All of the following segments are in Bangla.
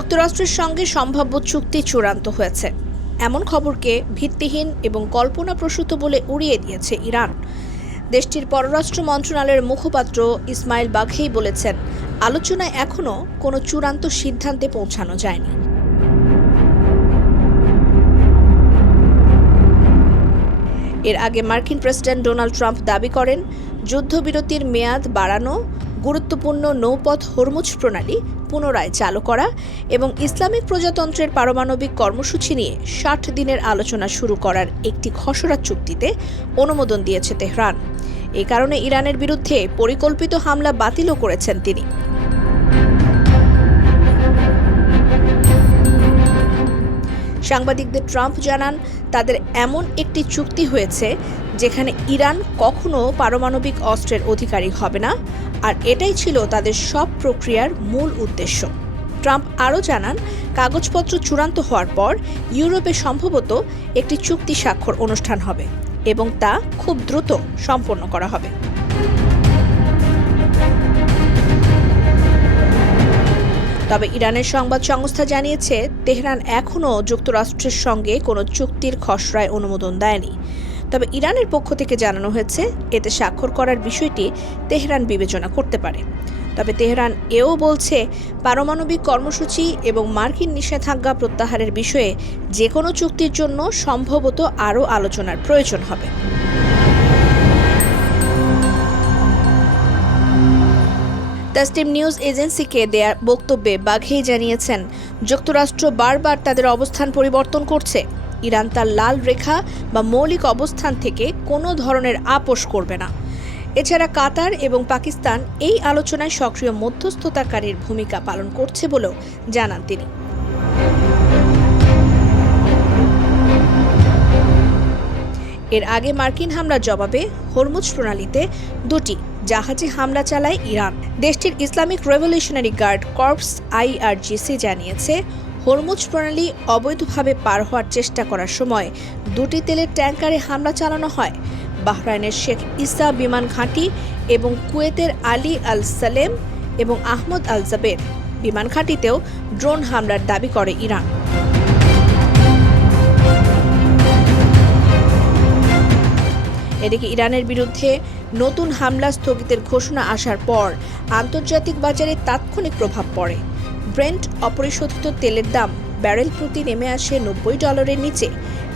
যুক্তরাষ্ট্রের সঙ্গে সম্ভাব্য চুক্তি চূড়ান্ত হয়েছে এমন খবরকে ভিত্তিহীন এবং কল্পনাপ্রসূত বলে উড়িয়ে দিয়েছে ইরান। দেশটির পররাষ্ট্র মন্ত্রণালয়ের মুখপাত্র ইসমাইল বাঘেই বলেছেন, আলোচনায় এখনও কোনো চূড়ান্ত সিদ্ধান্তে পৌঁছানো যায়নি। এর আগে মার্কিন প্রেসিডেন্ট ডোনাল্ড ট্রাম্প দাবি করেন, যুদ্ধবিরতির মেয়াদ বাড়ানো, গুরুত্বপূর্ণ নৌপথ হরমুজ প্রণালী পুনরায় চালু করা এবং ইসলামিক প্রজাতন্ত্রের পারমাণবিক কর্মসূচি নিয়ে ৬০ দিনের আলোচনা শুরু করার একটি খসড়া চুক্তিতে অনুমোদন দিয়েছে তেহরান। এ কারণে ইরানের বিরুদ্ধে পরিকল্পিত হামলা বাতিলও করেছেন তিনি। সাংবাদিকদের ট্রাম্প জানান, তাদের এমন একটি চুক্তি হয়েছে যেখানে ইরান কখনো পারমাণবিক অস্ত্রের অধিকারী হবে না, আর এটাই ছিল তাদের সব প্রক্রিয়ার মূল উদ্দেশ্য। ট্রাম্প আরও জানান, কাগজপত্র চূড়ান্ত হওয়ার পর ইউরোপে সম্ভবত একটি চুক্তি স্বাক্ষর অনুষ্ঠান হবে এবং তা খুব দ্রুত সম্পন্ন করা হবে। তবে ইরানের সংবাদ সংস্থা জানিয়েছে, তেহরান এখনও যুক্তরাষ্ট্রের সঙ্গে কোনো চুক্তির খসড়ায় অনুমোদন দেয়নি। তবে ইরানের পক্ষ থেকে জানানো হয়েছে, এতে স্বাক্ষর করার বিষয়টি তেহরান বিবেচনা করতে পারে। তবে তেহরান এও বলছে, পারমাণবিক কর্মসূচি এবং মার্কিন নিষেধাজ্ঞা প্রত্যাহারের বিষয়ে যে কোনো চুক্তির জন্য সম্ভবত আরও আলোচনার প্রয়োজন হবে। তাসনিম নিউজ এজেন্সিকে দেয়া বক্তব্যে বাঘেই জানিয়েছেন, যুক্তরাষ্ট্র বারবার তাদের অবস্থান পরিবর্তন করছে। ইরান তার লাল রেখা বা মৌলিক অবস্থান থেকে কোনো ধরনের আপোস করবে না। এছাড়া কাতার এবং পাকিস্তান এই আলোচনায় সক্রিয় মধ্যস্থতাকারীর ভূমিকা পালন করছে বলেও জানান তিনি। এর আগে মার্কিন হামলার জবাবে হরমুজ প্রণালীতে ২টি জাহাজে হামলা চালায় ইরান। দেশটির Islamic revolutionary guard corps IRGC জানিয়েছে, হরমুজ প্রণালী অবৈধভাবে পার হওয়ার চেষ্টা করার সময় ২টি তেলের ট্যাঙ্কারে হামলা চালানো হয়। বাহরাইনের শেখ ইসা বিমান ঘাঁটি এবং কুয়েতের আলী আল সালেম এবং আহমদ আল জাবের বিমান ঘাঁটিতেও ড্রোন হামলার দাবি করে ইরান। এদিকে ইরানের বিরুদ্ধে নতুন হামলা স্থগিতের ঘোষণা আসার পর আন্তর্জাতিক বাজারে তাৎক্ষণিক প্রভাব পড়ে। ব্রেন্ট অপরিশোধিত তেলের দাম ব্যারেল প্রতি নেমে আসে $90 নিচে।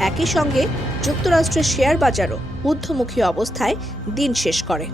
একই সঙ্গে যুক্তরাষ্ট্রের শেয়ার বাজারও ঊর্ধ্বমুখী অবস্থায় দিন শেষ করে।